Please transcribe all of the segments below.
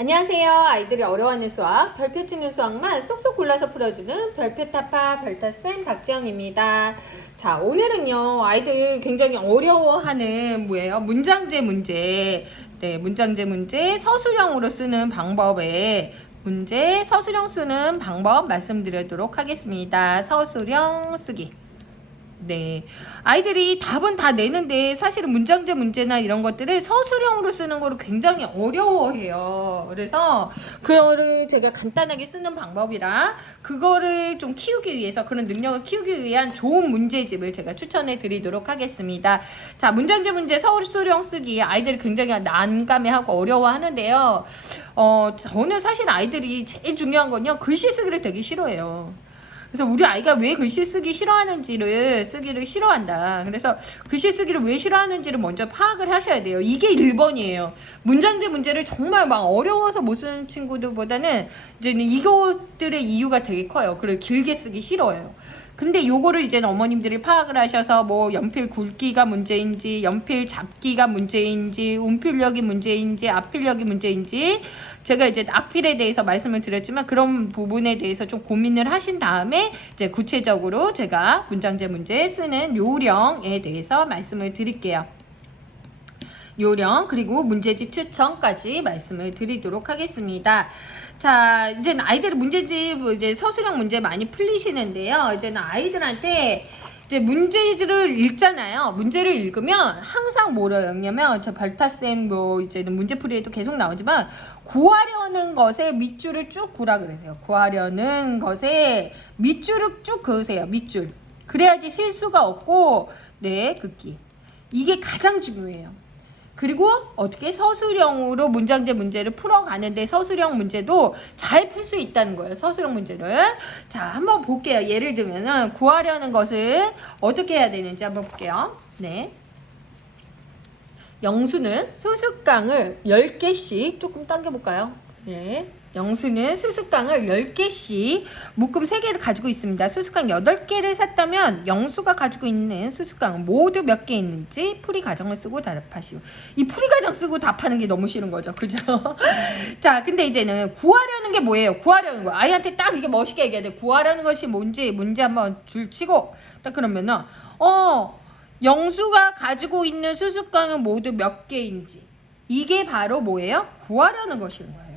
안녕하세요. 아이들이 어려워하는 수학, 별표 치는 수학만 쏙쏙 골라서 풀어주는 별표타파 별타쌤 박지영입니다. 자, 오늘은요, 아이들 굉장히 어려워하는 뭐예요? 문장제 문제. 네, 문장제 문제 서술형으로 쓰는 방법에 문제 서술형 쓰는 방법 말씀드리도록 하겠습니다. 서술형 쓰기. 네, 아이들이 답은 다 내는데 사실은 문장제 문제나 이런 것들을 서술형으로 쓰는 거를 굉장히 어려워해요. 그래서 그거를 제가 간단하게 쓰는 방법이라 그거를 좀 키우기 위해서, 그런 능력을 키우기 위한 좋은 문제집을 제가 추천해 드리도록 하겠습니다. 자, 문장제 문제 서술형 쓰기 아이들이 굉장히 난감해하고 어려워하는데요. 저는 사실 아이들이 제일 중요한 건요, 글씨 쓰기를 되게 싫어해요. 그래서 우리 아이가 왜 글씨 쓰기를 싫어한다. 그래서 글씨 쓰기를 왜 싫어하는지를 먼저 파악을 하셔야 돼요. 이게 1번이에요. 문장제 문제를 정말 막 어려워서 못 쓰는 친구들보다는 이제는 이것들의 이유가 되게 커요. 그리고 길게 쓰기 싫어요. 근데 요거를 이제는 어머님들이 파악을 하셔서 뭐 연필 굵기가 문제인지, 연필 잡기가 문제인지, 운필력이 문제인지, 앞필력이 문제인지, 제가 이제 악필에 대해서 말씀을 드렸지만 그런 부분에 대해서 좀 고민을 하신 다음에 이제 구체적으로 제가 문장제 문제 쓰는 요령에 대해서 말씀을 드릴게요. 요령 그리고 문제집 추천까지 말씀을 드리도록 하겠습니다. 자, 이제는 아이들의 문제집 이제 서술형 문제 많이 풀리시는데요. 이제는 아이들한테 이제 문제를 읽잖아요. 문제를 읽으면 항상 뭐라 읽냐면, 저 별타쌤 뭐 이제는 문제풀이에도 계속 나오지만 구하려는 것에 밑줄을 쭉 그으라 그러세요. 구하려는 것에 밑줄을 쭉 그으세요. 밑줄. 그래야지 실수가 없고, 네, 긋기. 이게 가장 중요해요. 그리고 어떻게 서술형으로 문장제 문제를 풀어가는데 서술형 문제도 잘 풀 수 있다는 거예요. 서술형 문제를. 자, 한번 볼게요. 예를 들면은 구하려는 것을 어떻게 해야 되는지 한번 볼게요. 네. 영수는 수수깡을 10개씩 조금 당겨볼까요? 네. 영수는 수수깡을 10개씩 묶음 3개를 가지고 있습니다. 수수깡 8개를 샀다면 영수가 가지고 있는 수수깡은 모두 몇 개 있는지 풀이 과정을 쓰고 답하시오. 이 풀이 과정 쓰고 답하는 게 너무 싫은 거죠. 그죠? 자, 근데 이제는 구하려는 게 뭐예요? 구하려는 거. 아이한테 딱 이게 멋있게 얘기해야 돼. 구하려는 것이 뭔지 문제 한번 줄 치고 딱 그러면은 영수가 가지고 있는 수수깡은 모두 몇 개인지, 이게 바로 뭐예요? 구하려는 것인 거예요.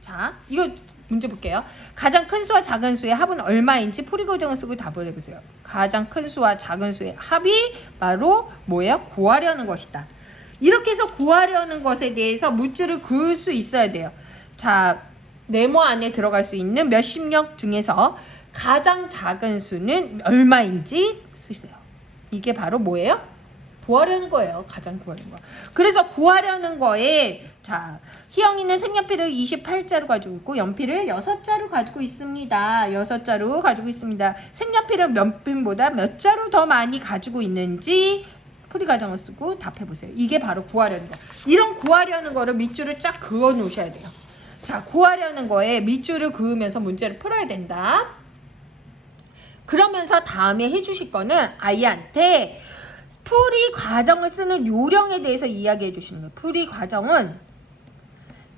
자, 이거 문제 볼게요. 가장 큰 수와 작은 수의 합은 얼마인지 풀이 과정을 쓰고 답을 해보세요. 가장 큰 수와 작은 수의 합이 바로 뭐예요? 구하려는 것이다. 이렇게 해서 구하려는 것에 대해서 문줄을 그을 수 있어야 돼요. 자, 네모 안에 들어갈 수 있는 몇십역 중에서 가장 작은 수는 얼마인지 쓰세요. 이게 바로 뭐예요? 구하려는 거예요. 가장 구하려는 거. 그래서 구하려는 거에, 자, 희영이는 색연필을 28자루 가지고 있고 연필을 6자루 가지고 있습니다. 6자루 가지고 있습니다. 색연필을 연필보다 몇 자루 더 많이 가지고 있는지 풀이 과정을 쓰고 답해보세요. 이게 바로 구하려는 거. 이런 구하려는 거를 밑줄을 쫙 그어 놓으셔야 돼요. 자, 구하려는 거에 밑줄을 그으면서 문제를 풀어야 된다. 그러면서 다음에 해주실 거는 아이한테 풀이 과정을 쓰는 요령에 대해서 이야기해 주시는 거예요. 풀이 과정은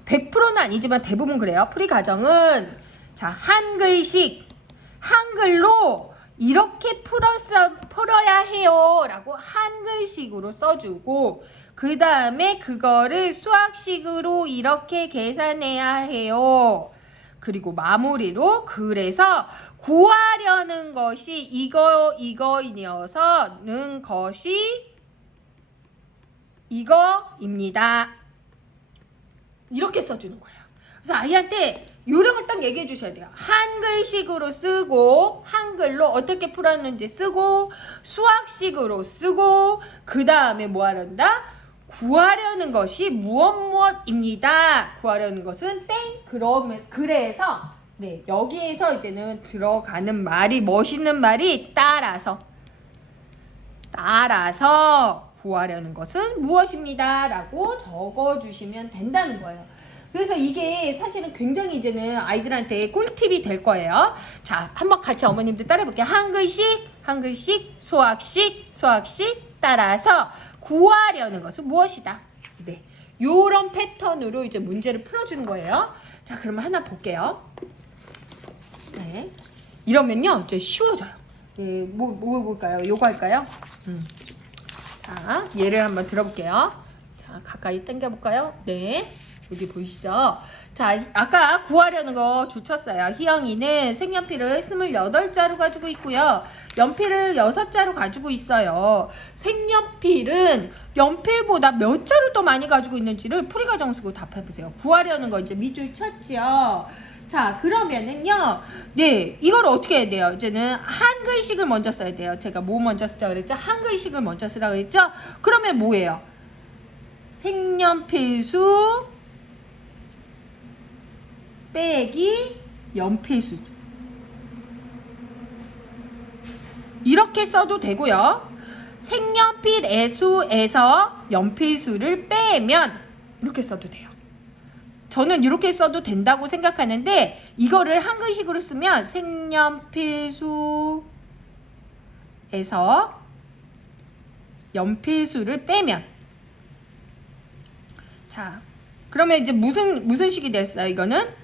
100%는 아니지만 대부분 그래요. 풀이 과정은, 자, 한글씩, 한글로 이렇게 풀어야 해요 라고 한글식으로 써주고, 그 다음에 그거를 수학식으로 이렇게 계산해야 해요. 그리고 마무리로, 그래서 구하려는 것이 이거이어서는 것이 이거입니다. 이렇게 써주는 거예요. 그래서 아이한테 요령을 딱 얘기해 주셔야 돼요. 한글식으로 쓰고, 한글로 어떻게 풀었는지 쓰고, 수학식으로 쓰고, 그 다음에 뭐 하란다? 구하려는 것이 무엇입니다. 구하려는 것은 땡. 그래서 네, 여기에서 이제는 들어가는 말이, 멋있는 말이 따라서 구하려는 것은 무엇입니다 라고 적어주시면 된다는 거예요. 그래서 이게 사실은 굉장히 이제는 아이들한테 꿀팁이 될 거예요. 자, 한번 같이 어머님들 따라해볼게요. 한글식, 수학식 따라서 구하려는 것은 무엇이다. 네, 요런 패턴으로 이제 문제를 풀어주는 거예요. 자, 그러면 하나 볼게요. 네. 이러면요, 이제 쉬워져요. 예, 뭐 볼까요? 요거 할까요? 자, 얘를 한번 들어볼게요. 자, 가까이 당겨볼까요? 네. 여기 보이시죠? 자, 아까 구하려는 거 주쳤어요. 희영이는 색연필을 28자루 가지고 있고요. 연필을 6자루 가지고 있어요. 색연필은 연필보다 몇 자루 더 많이 가지고 있는지를 풀이과정 쓰고 답해보세요. 구하려는 거 이제 밑줄 쳤죠? 자, 그러면은요, 네, 이걸 어떻게 해야 돼요? 이제는 한글씩을 먼저 써야 돼요. 제가 뭐 먼저 쓰자 그랬죠? 한글씩을 먼저 쓰라고 그랬죠? 그러면 뭐예요? 색연필수 빼기 연필수. 이렇게 써도 되고요. 색연필 애수에서 연필수를 빼면 이렇게 써도 돼요. 저는 이렇게 써도 된다고 생각하는데 이거를 한글식으로 쓰면 색연필수에서 연필수를 빼면, 자, 그러면 이제 무슨 식이 됐어요? 이거는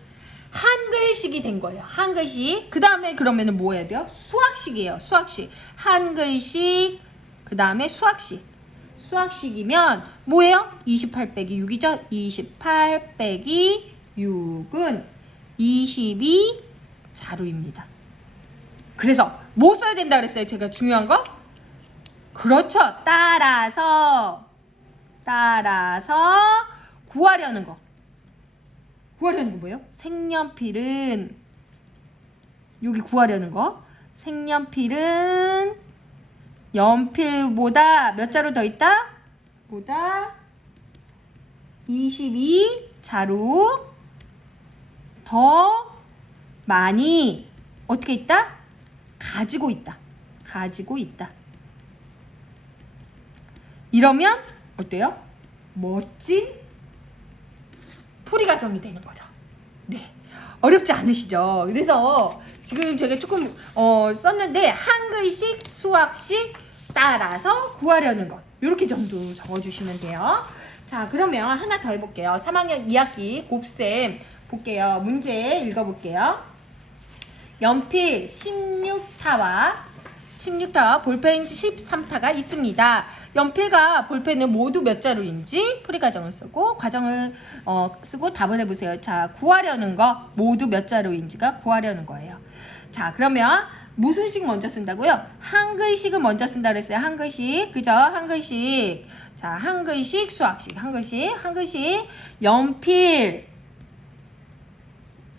한글식이 된 거예요. 한글식. 그 다음에 그러면은 뭐 해야 돼요? 수학식이에요. 수학식. 한글식, 그 다음에 수학식. 수학식이면 뭐예요? 28 빼기 6이죠? 28 빼기 6은 22자루입니다. 그래서 뭐 써야 된다 그랬어요? 제가 중요한 거? 그렇죠. 따라서 구하려는 거. 구하려는 거 뭐예요? 색연필은, 여기 구하려는 거. 색연필은 연필보다 몇 자루 더 있다? 보다 22자루 더 많이 어떻게 있다? 가지고 있다. 가지고 있다. 이러면 어때요? 멋진 풀이과정이 되는 거죠. 네, 어렵지 않으시죠? 그래서 지금 제가 조금 썼는데 한글식, 수학식 따라서 구하려는 것, 이렇게 정도 적어주시면 돼요. 자, 그러면 하나 더 해볼게요. 3학년 2학기 곱셈 볼게요. 문제 읽어볼게요. 연필 16타와 볼펜 13타가 있습니다. 연필과 볼펜은 모두 몇 자루인지 풀이과정을 쓰고 과정을 쓰고 답을 해보세요. 자, 구하려는 거 모두 몇 자루인지가 구하려는 거예요. 자, 그러면 무슨 식 먼저 쓴다고요? 한글식은 먼저 쓴다 그랬어요. 한글식. 그죠? 한글식. 자, 한글식, 수학식. 한글식. 연필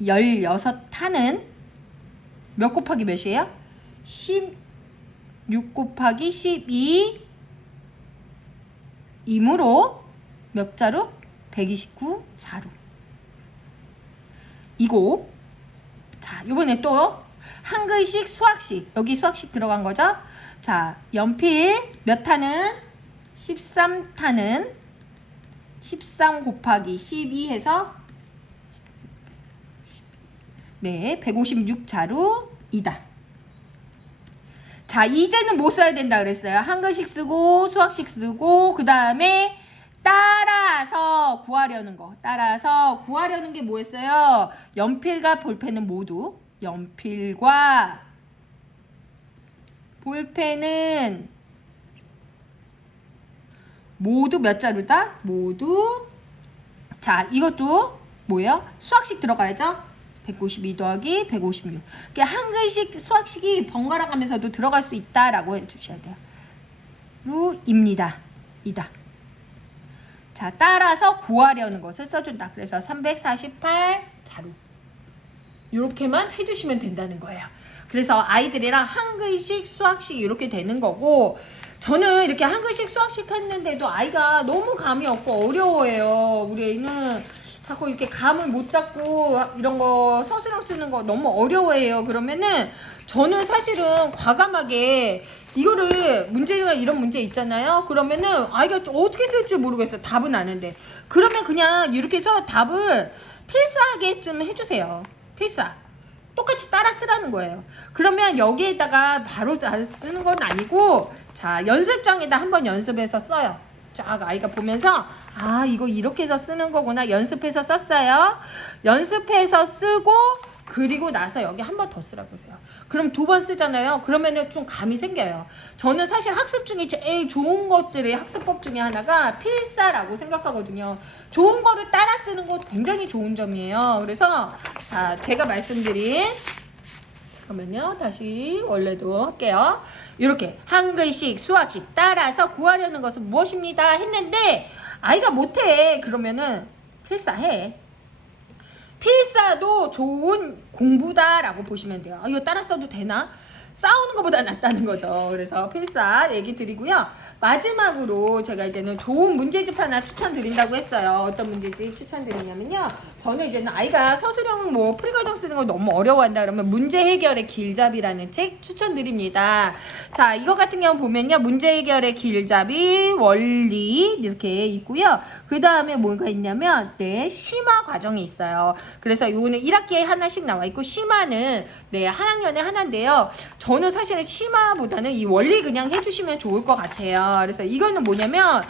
16타는 몇 곱하기 몇이에요? 16 곱하기 12 이므로 몇 자루? 129자루. 이고, 자, 요번에 또 한글식, 수학식. 여기 수학식 들어간 거죠? 자, 연필 몇 타는? 13타는 13 곱하기 12 해서 네, 156자루이다. 자, 이제는 뭐 써야 된다 그랬어요? 한글식 쓰고 수학식 쓰고 그 다음에 따라서 구하려는 거. 따라서 구하려는 게 뭐였어요? 연필과 볼펜은 모두, 연필과 볼펜은 모두 몇 자루다? 모두. 자, 이것도 뭐예요? 수학식 들어가야죠? 192 더하기 156. 그러니까 한글식, 수학식이 번갈아 가면서도 들어갈 수 있다라고 해주셔야 돼요. 루입니다. 이다. 자, 따라서 구하려는 것을 써준다. 그래서 348자루. 이렇게만 해주시면 된다는 거예요. 그래서 아이들이랑 한글식, 수학식 이렇게 되는 거고, 저는 이렇게 한글식, 수학식 했는데도 아이가 너무 감이 없고 어려워해요. 우리 애는 자꾸 이렇게 감을 못 잡고 이런 거 서술형 쓰는 거 너무 어려워해요. 그러면은 저는 사실은 과감하게 이거를 문제가 이런 문제 있잖아요. 그러면은 아이가 어떻게 쓸지 모르겠어요. 답은 아는데. 그러면 그냥 이렇게 해서 답을 필사하게 좀 해주세요. 필사. 똑같이 따라 쓰라는 거예요. 그러면 여기에다가 바로 쓰는 건 아니고, 자, 연습장에다 한번 연습해서 써요. 쫙 아이가 보면서 아, 이거 이렇게 해서 쓰는 거구나. 연습해서 썼어요. 연습해서 쓰고 그리고 나서 여기 한 번 더 쓰라 보세요. 그럼 2번 쓰잖아요. 그러면은 좀 감이 생겨요. 저는 사실 학습 중에 제일 좋은 것들의 학습법 중에 하나가 필사라고 생각하거든요. 좋은 거를 따라 쓰는 거 굉장히 좋은 점이에요. 그래서 자, 제가 말씀드린 그러면요 다시 원래도 할게요. 이렇게 한 글씩 수학식 따라서 구하려는 것은 무엇입니다 했는데 아이가 못해. 그러면은 필사해. 필사도 좋은 공부다라고 보시면 돼요. 이거 따라 써도 되나? 싸우는 것보다 낫다는 거죠. 그래서 필사 얘기 드리고요. 마지막으로 제가 이제는 좋은 문제집 하나 추천드린다고 했어요. 어떤 문제집 추천드리냐면요. 저는 이제는 아이가 서술형은 뭐 풀이과정 쓰는 거 너무 어려워한다 그러면 문제 해결의 길잡이라는 책 추천드립니다. 자, 이거 같은 경우 보면요. 문제 해결의 길잡이, 원리 이렇게 있고요. 그 다음에 뭐가 있냐면 네, 심화 과정이 있어요. 그래서 요거는 1학기에 하나씩 나와 있고 심화는 네, 한 학년에 하나인데요. 저는 사실은 심화보다는 이 원리 그냥 해주시면 좋을 것 같아요. 그래서 이거는 뭐냐면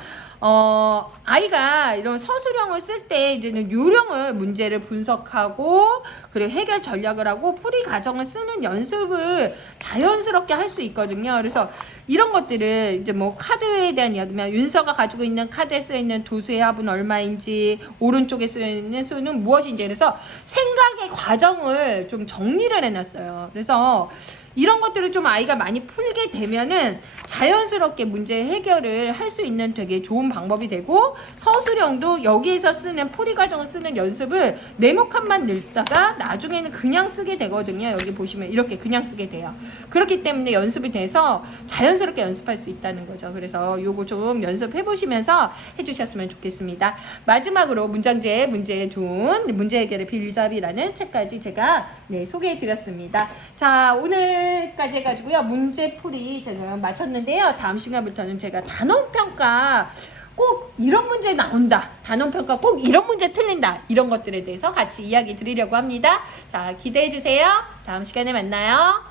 아이가 이런 서술형을 쓸 때 이제는 요령을 문제를 분석하고 그리고 해결 전략을 하고 풀이 과정을 쓰는 연습을 자연스럽게 할 수 있거든요. 그래서 이런 것들을 이제 뭐 카드에 대한 이야기면 윤서가 가지고 있는 카드에 쓰여있는 도수의 합은 얼마인지 오른쪽에 쓰여있는 수는 무엇인지 그래서 생각의 과정을 좀 정리를 해놨어요. 그래서 이런 것들을 좀 아이가 많이 풀게 되면은 자연스럽게 문제 해결을 할 수 있는 되게 좋은 방법이 되고 서술형도 여기에서 쓰는 풀이 과정을 쓰는 연습을 네모칸만 넣다가 나중에는 그냥 쓰게 되거든요. 여기 보시면 이렇게 그냥 쓰게 돼요. 그렇기 때문에 연습이 돼서 자연스럽게 연습할 수 있다는 거죠. 그래서 요거 좀 연습해 보시면서 해주셨으면 좋겠습니다. 마지막으로 문장제 문제에 좋은 문제 해결의 빌잡이라는 책까지 제가 네, 소개해 드렸습니다. 자, 오늘까지 해가지고요. 문제풀이 제가 마쳤는데요. 다음 시간부터는 제가 단원평가 꼭 이런 문제 나온다. 단원평가 꼭 이런 문제 틀린다. 이런 것들에 대해서 같이 이야기 드리려고 합니다. 자, 기대해 주세요. 다음 시간에 만나요.